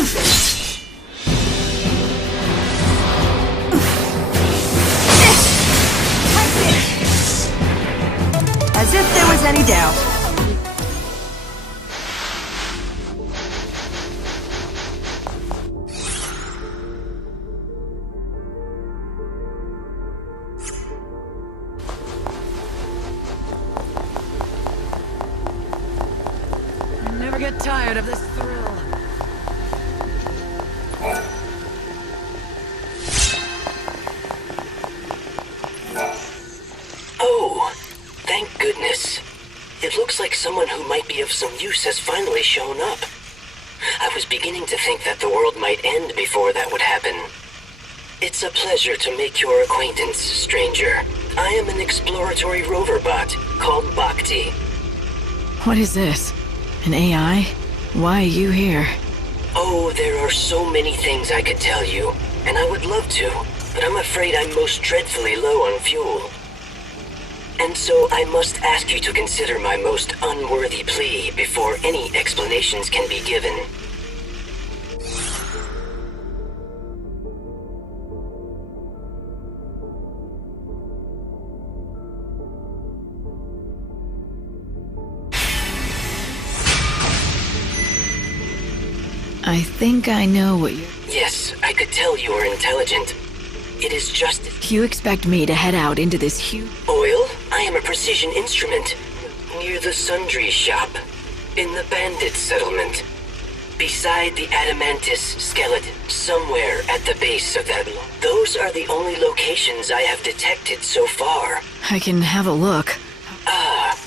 As if there was any doubt. I never get tired of this thrill. Oh, thank goodness. It looks like someone who might be of some use has finally shown up. I was beginning to think that the world might end before that would happen. It's a pleasure to make your acquaintance, stranger. I am an exploratory rover bot called Bhakti. What is this? An AI? Why are you here? Oh, there are so many things I could tell you, and I would love to, but I'm afraid I'm most dreadfully low on fuel. And so I must ask you to consider my most unworthy plea before any explanations can be given. I think I know what you're... Yes, I could tell you are intelligent. It is just... You expect me to head out into this huge... Oil? I am a precision instrument. Near the Sundry shop. In the bandit settlement. Beside the Adamantis skeleton. Somewhere at the base of that... Those are the only locations I have detected so far. I can have a look. Ah,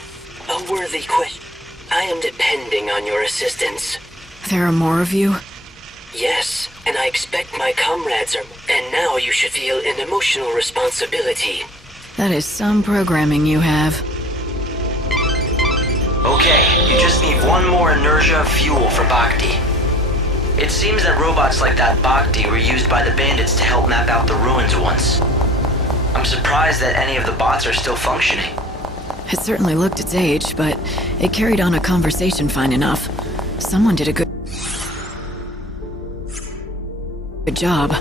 a worthy question. I am depending on your assistance. There are more of you? Yes, and I expect my comrades are... And now you should feel an emotional responsibility. That is some programming you have. Okay, you just need one more inertia of fuel for Bhakti. It seems that robots like that Bhakti were used by the bandits to help map out the ruins once. I'm surprised that any of the bots are still functioning. It certainly looked its age, but it carried on a conversation fine enough. Someone did a good job.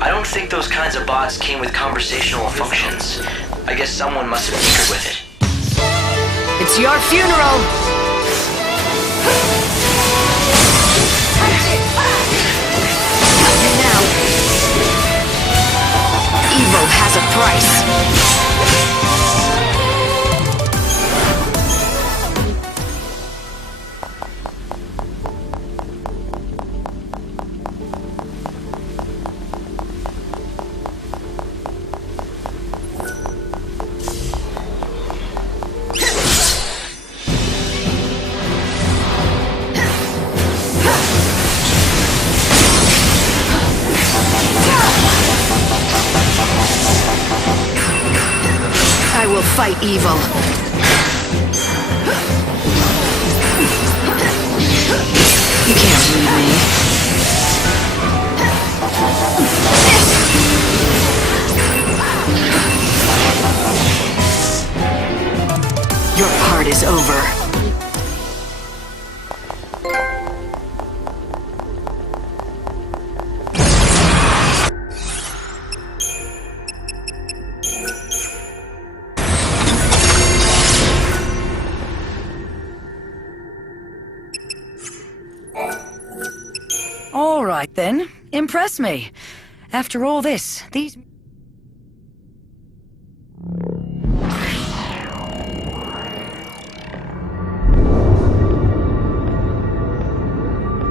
I don't think those kinds of bots came with conversational functions. I guess someone must have tinkered with it. It's your funeral! Now. Evil has a price. I will fight evil. You can't leave me. Your part is over. All right, then. Impress me. After all this, these...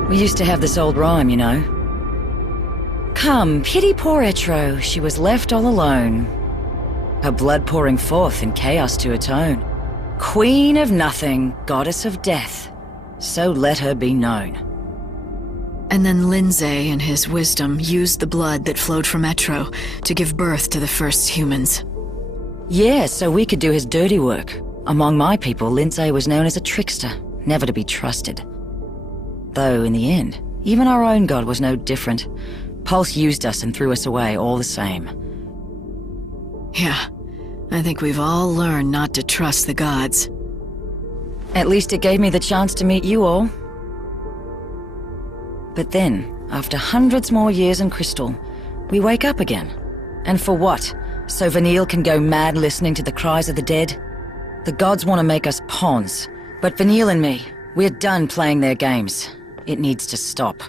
We used to have this old rhyme, you know. Come, pity poor Etro, she was left all alone. Her blood pouring forth in chaos to atone. Queen of nothing, goddess of death, so let her be known. And then Lindsay, in his wisdom, used the blood that flowed from Etro to give birth to the first humans. Yeah, so we could do his dirty work. Among my people, Lindsay was known as a trickster, never to be trusted. Though, in the end, even our own god was no different. Pulse used us and threw us away all the same. Yeah, I think we've all learned not to trust the gods. At least it gave me the chance to meet you all. But then, after hundreds more years in Crystal, we wake up again. And for what? So Vanille can go mad listening to the cries of the dead? The gods want to make us pawns. But Vanille and me, we're done playing their games. It needs to stop.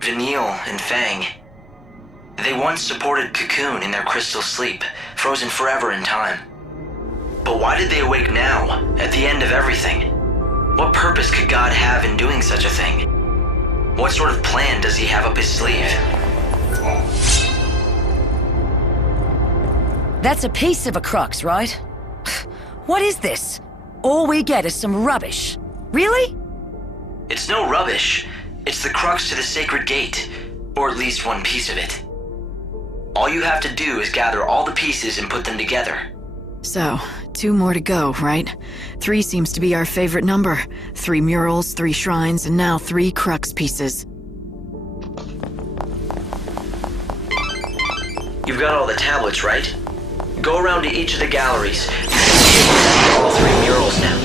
Vanille and Fang. They once supported Cocoon in their crystal sleep, frozen forever in time. But why did they awake now, at the end of everything? What purpose could God have in doing such a thing? What sort of plan does he have up his sleeve? That's a piece of a crux, right? What is this? All we get is some rubbish. Really? It's no rubbish. It's the crux to the sacred gate, or at least one piece of it. All you have to do is gather all the pieces and put them together. So, 2 more to go, right? 3 seems to be our favorite number. 3 murals, 3 shrines, and now 3 crux pieces. You've got all the tablets, right? Go around to each of the galleries. You should see all 3 murals now.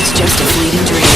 It's just a fleeting dream.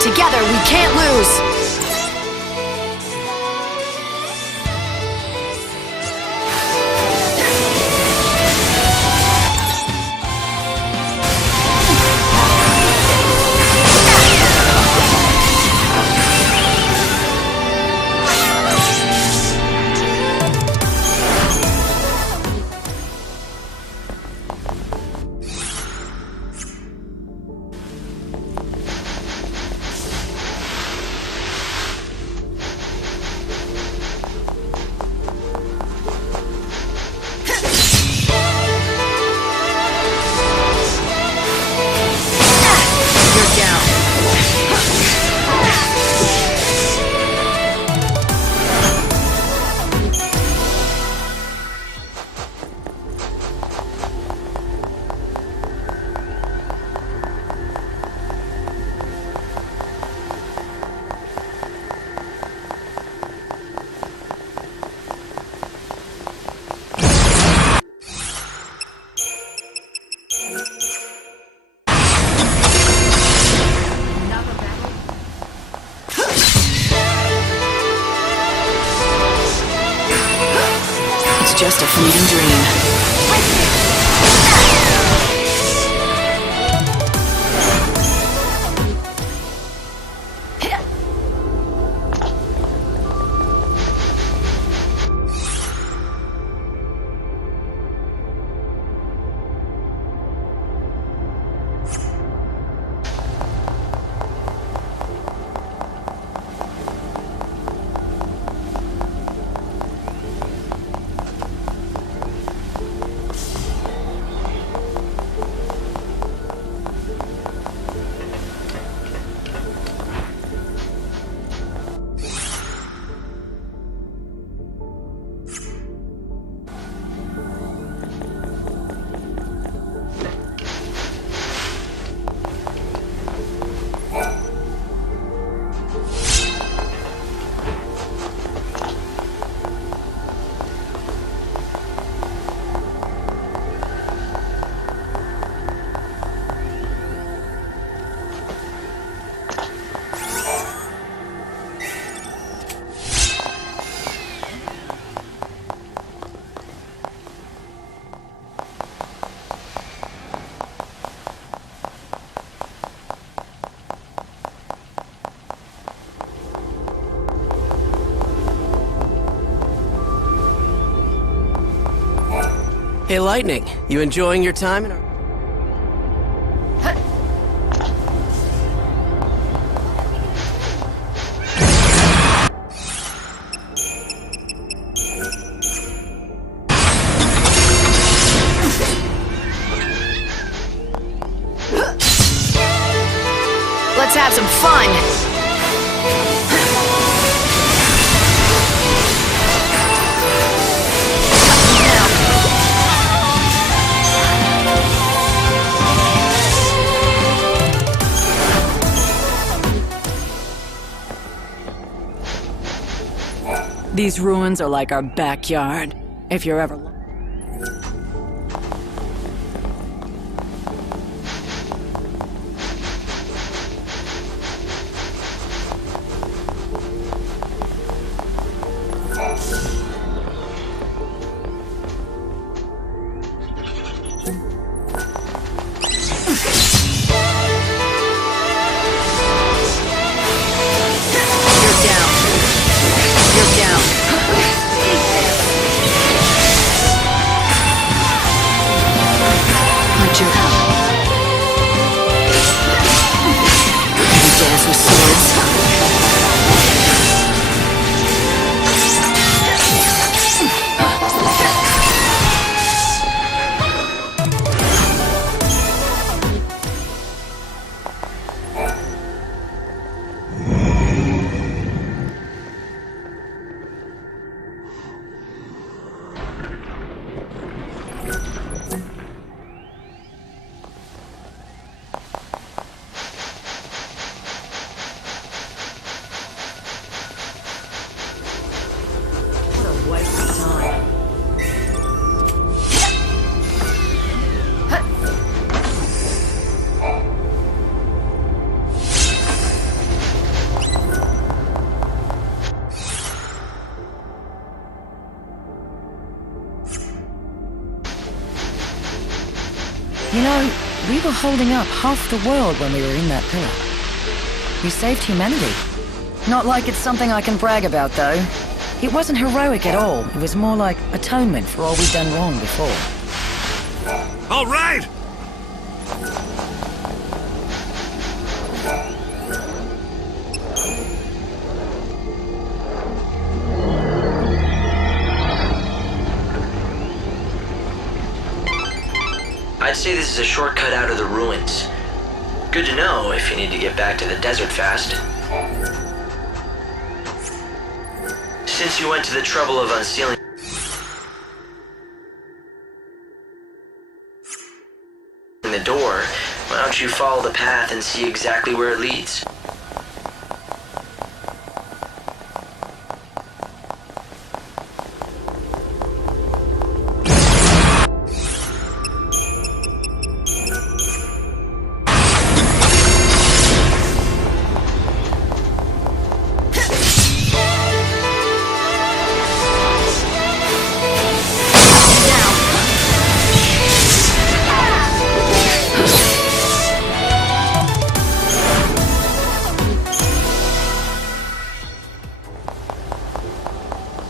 Together, we can't lose! Just a fleeting dream. Hey, Lightning, you enjoying your time in our... Let's have some fun! These ruins are like our backyard, if you're ever... You know, we were holding up half the world when we were in that pillar. We saved humanity. Not like it's something I can brag about, though. It wasn't heroic at all. It was more like atonement for all we'd done wrong before. All right! I'd say this is a shortcut out of the ruins. Good to know if you need to get back to the desert fast. Since you went to the trouble of unsealing the door, why don't you follow the path and see exactly where it leads?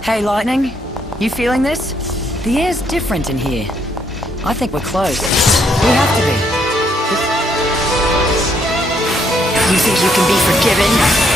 Hey, Lightning. You feeling this? The air's different in here. I think we're close. We have to be. You think you can be forgiven?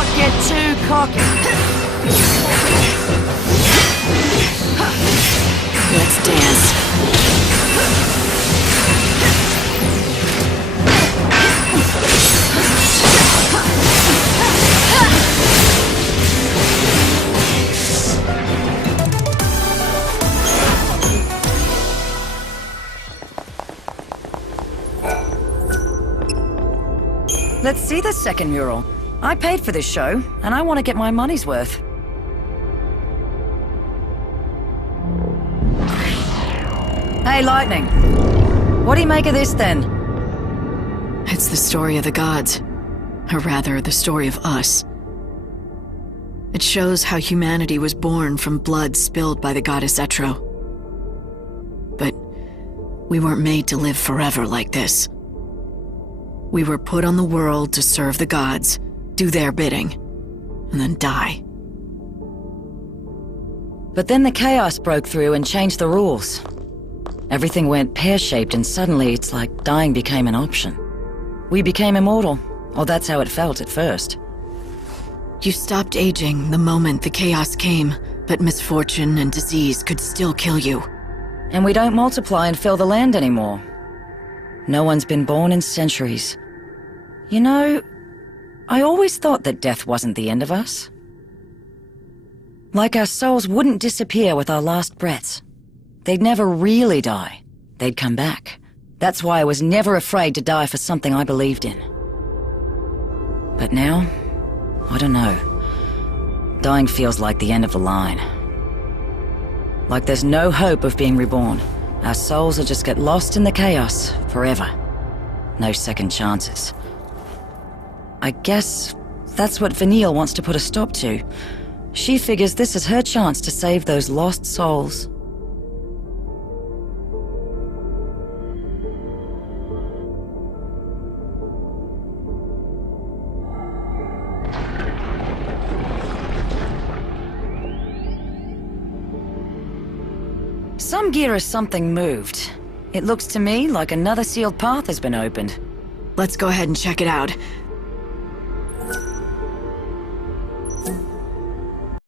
not get too cocky. Let's dance. Let's see the second mural. I paid for this show, and I want to get my money's worth. Hey, Lightning. What do you make of this, then? It's the story of the gods. Or rather, the story of us. It shows how humanity was born from blood spilled by the goddess Etro. But we weren't made to live forever like this. We were put on the world to serve the gods, do their bidding, and then die. But then the chaos broke through and changed the rules. Everything went pear-shaped, and suddenly it's like dying became an option. We became immortal, or that's how it felt at first. You stopped aging the moment the chaos came, but misfortune and disease could still kill you. And we don't multiply and fill the land anymore. No one's been born in centuries. You know, I always thought that death wasn't the end of us. Like our souls wouldn't disappear with our last breaths. They'd never really die. They'd come back. That's why I was never afraid to die for something I believed in. But now, I don't know. Dying feels like the end of the line. Like there's no hope of being reborn. Our souls will just get lost in the chaos forever. No second chances. I guess that's what Vanille wants to put a stop to. She figures this is her chance to save those lost souls. Some gear or something moved. It looks to me like another sealed path has been opened. Let's go ahead and check it out.